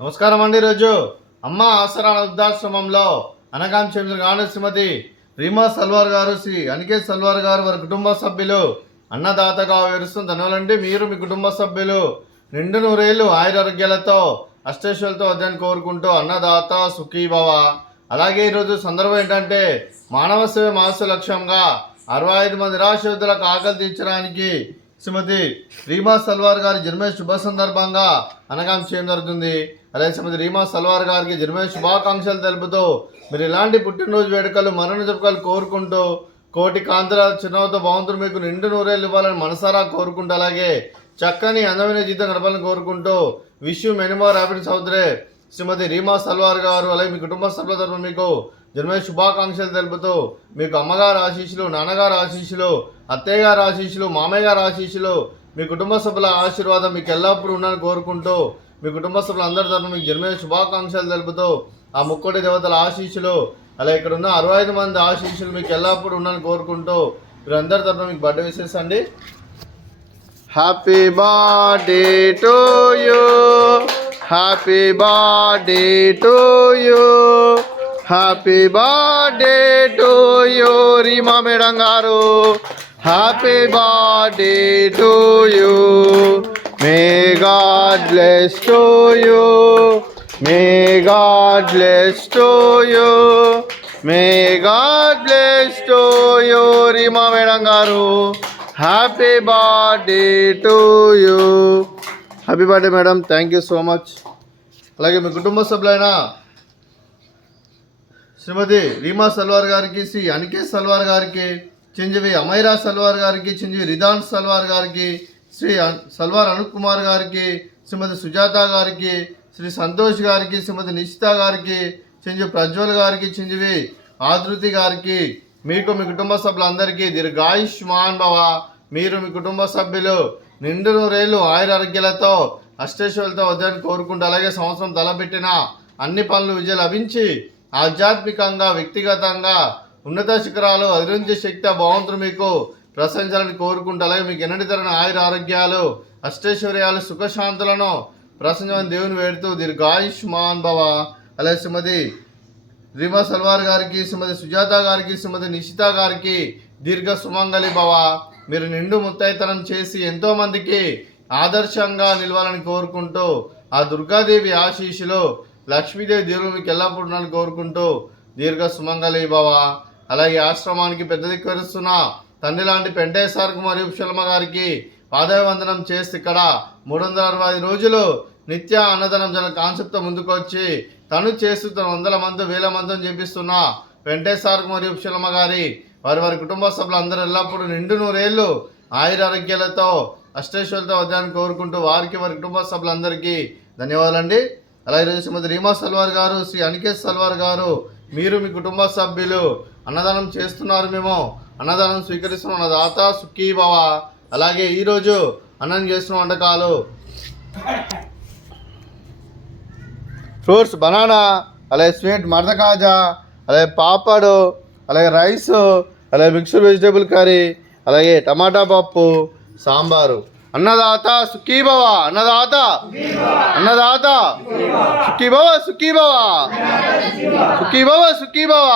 నమస్కారం అండి. ఈరోజు అమ్మ ఆసరా వృద్ధాశ్రమంలో అనగాం చెందిన శ్రీమతి రీమా సల్వార్ గారు, శ్రీ అనికేత్ సల్వార్ గారు వారి కుటుంబ సభ్యులు అన్నదాతగా వివరిస్తుంది. ధన్యవాదండి. మీరు మీ కుటుంబ సభ్యులు నిండు నూరేళ్లు ఆయురారోగ్యాలతో అష్టైశ్వర్యాలతో వద్దని కోరుకుంటూ అన్నదాత సుఖీభవ. అలాగే ఈరోజు సందర్భం ఏంటంటే మానవ సేవ మాస లక్ష్యంగా 65 మంది నిరాశ్రితులకు ఆకలి తీర్చడానికి శ్రీమతి రీమా సల్వార్ గారి జన్మ శుభ సందర్భంగా అనగాం చేయడం జరుగుతుంది. అలాగే శ్రీమతి రీమా సల్వార్ గారికి జన్మ శుభాకాంక్షలు తెలుపుతూ మీరు ఇలాంటి పుట్టినరోజు వేడుకలు మరణ జరుపుకలు కోరుకుంటూ కోటి కాంతుల చిరునవ్వుతో భగవంతుడు మీకు నిండు నూరేళ్ళు ఇవ్వాలని మనసారా కోరుకుంటూ అలాగే చక్కని అందమైన జీవితం గడపాలని కోరుకుంటూ wish you many more happy సౌదరే శ్రీమతి రీమా సల్వార్ గారు అలాగే మీ కుటుంబ సభ్యుల తరఫున మీకు జన్మ శుభాకాంక్షలు తెలుపుతూ మీకు అమ్మగారు ఆశీస్సులు, నాన్నగారు ఆశీస్సులు, అత్తయ్య గారు ఆశీస్సులు, మామయ్య గారు ఆశీస్సులు, మీ కుటుంబ సభ్యుల ఆశీర్వాదం మీకు ఎల్లప్పుడూ ఉండాలని కోరుకుంటూ మీ కుటుంబ సభ్యులు అందరి తరఫున మీకు జన్మ శుభాకాంక్షలు తెలుపుతూ ఆ ముక్కోటి దేవతల ఆశీస్సులు అలా ఇక్కడ ఉన్న 65 మంది ఆశీస్సులు మీకు ఎల్లప్పుడూ ఉండాలని కోరుకుంటూ మీరందరి తరఫున మీకు బర్త్డే విషెస్ అండి. Happy birthday to you, happy birthday to you, happy birthday to you Reema madam గారు. Happy birthday to you. May God bless to you, may God bless to you, may God bless to you Reema madam గారు. Happy birthday to you. Happy birthday madam. Thank you so much. అలాగే మీ కుటుంబ సభ్యులైన శ్రీమతి రీమా సల్వార్ గారికి, శ్రీ అనికేత్ సల్వార్ గారికి, చిరంజీవి అమైరా సల్వార్ గారికి, చిరంజీవి రిదాన్ సల్వార్ గారికి, శ్రీ సల్వార్ అనుప్ కుమార్ గారికి, శ్రీమతి సుజాత గారికి, శ్రీ సంతోష్ గారికి, శ్రీమతి నిషిత గారికి, చిరంజీవి ప్రజ్వల్ గారికి, చిరంజీవి ఆదృతి గారికి, మీకు మీ కుటుంబ సభ్యులందరికీ దీర్ఘాయుష్మాన్ భవ. మీరు మీ కుటుంబ సభ్యులు నిండు నూరేళ్లు ఆయురారోగ్యాలతో అష్టైశ్వర్యాలతో వద్దని కోరుకుంటూ అలాగే సంవత్సరం తలపెట్టిన అన్ని పనులు విజయం లభించి ఆధ్యాత్మికంగా వ్యక్తిగతంగా ఉన్నత శిఖరాలు అధిరించే శక్తి భగవంతుడు మీకు ప్రశంసాలని కోరుకుంటూ అలాగే మీకు ఎన్నటి తరని ఆయుర ఆరోగ్యాలు అష్టైశ్వర్యాలు సుఖశాంతులను ప్రశంసమని దేవుని వేడుతూ దీర్ఘాయుష్మాన్ భవ. అలాగే శ్రీమతి రీమా సల్వార్ గారికి, శ్రీమతి సుజాత గారికి, శ్రీమతి నిషిత గారికి దీర్ఘ సుమంగళి భవ. మీరు నిండు ముత్తైతనం చేసి ఎంతోమందికి ఆదర్శంగా నిలవాలని కోరుకుంటూ ఆ దుర్గాదేవి ఆశీస్సులు లక్ష్మీదేవి దేవుడు మీకు ఎల్లప్పుడూ ఉండాలని కోరుకుంటూ దీర్ఘ సుమంగళి భవ. అలాగే ఆశ్రమానికి పెద్ద దిక్కువరుస్తున్న తండ్రి లాంటి పెంటేశ్వరకు మరియు శల్మ గారికి పాదవందనం చేస్తే ఇక్కడ 365 రోజులు నిత్య అన్నదానం జన కాన్సెప్ట్తో ముందుకు వచ్చి తను చేస్తూ తన 100 మంది 1000 మందిని చేపిస్తున్న వెంకటేశ్వరకు మరియు శల్మ గారి వారి కుటుంబ సభ్యులు అందరూ ఎల్లప్పుడూ నిండు నూరేళ్లు ఆయురారోగ్యాలతో అష్టైశ్వర్యాలతో వద్దని కోరుకుంటూ వారికి వారి కుటుంబ సభ్యులందరికీ ధన్యవాదాలండి. అలాగే ఈరోజు శ్రీమతి రీమా సల్వార్ గారు, శ్రీ అనికేత్ సల్వార్ గారు మీరు మీ కుటుంబ సభ్యులు అన్నదానం చేస్తున్నారు, మేము అన్నదానం స్వీకరిస్తున్నాం. అన్నదాత సుఖీ భవ. అలాగే ఈరోజు అన్నం చేస్తున్న వంటకాలు ఫ్రూట్స్ బనానా, అలాగే స్వీట్ మర్ద కాజా, అలాగే పాపడు, అలాగే రైస్, అలాగే మిక్స్డ్ వెజిటేబుల్ కర్రీ, అలాగే టమాటా పప్పు, సాంబారు. అన్నదాత సుఖీభవ, అన్నదాత అన్నదాత సుఖీభవ, సుఖీభవ, సుఖీభవ, సుఖీభవ.